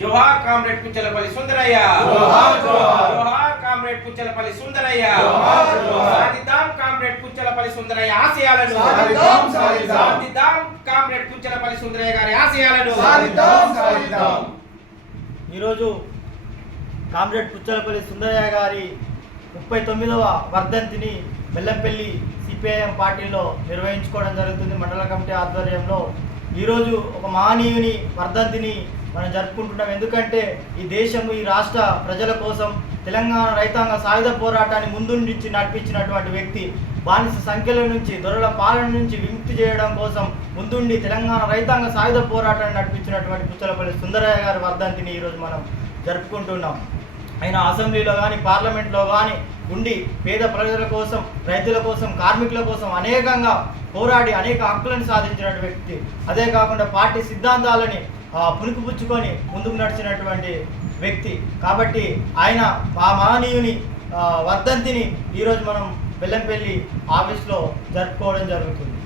జోహార్ comrade Puchalapalli Sundarayya, జోహార్ comrade Puchalapalli Sundarayya, సాధిద్దాం comrade Puchalapalli Sundarayya ఆశయాలను, సాధిద్దాం కామ్రేడ్ పుచ్చలపల్లి సుందరయ్య గారి ఆశయాలను. ఈరోజు కామ్రేడ్ పుచ్చలపల్లి సుందరయ్య గారి 39వ వర్ధంతిని బెల్లంపల్లి సిపిఐఎం పార్టీలో నిర్వహించుకోవడం జరుగుతుంది. మండల కమిటీ ఆధ్వర్యంలో ఈరోజు ఒక మహనీయుని వర్ధంతిని మనం జరుపుకుంటున్నాం. ఎందుకంటే ఈ దేశము, ఈ రాష్ట్ర ప్రజల కోసం తెలంగాణ రైతాంగ సాయుధ పోరాటాన్ని ముందుండి నడిపించినటువంటి వ్యక్తి, బానిస సంఖ్యల నుంచి, దొరల పాలన నుంచి విముక్తి చేయడం కోసం ముందుండి తెలంగాణ రైతాంగ సాయుధ పోరాటాన్ని నడిపించినటువంటి పుచ్చలపల్లి సుందరయ్య గారి వర్ధంతిని ఈరోజు మనం జరుపుకుంటున్నాం. ఆయన అసెంబ్లీలో కానీ పార్లమెంట్లో కానీ ఉండి పేద ప్రజల కోసం, రైతుల కోసం, కార్మికుల కోసం అనేకంగా పోరాడి అనేక హక్కులను సాధించిన వ్యక్తి. అదే కాకుండా పార్టీ సిద్ధాంతాలని పుణికిపుచ్చుకొని ముందుకు నడిచినటువంటి వ్యక్తి. కాబట్టి ఆయన ఆ మహనీయుని వర్ధంతిని ఈరోజు మనం బెల్లంపల్లి ఆఫీస్లో జరుపుకోవడం జరుగుతుంది.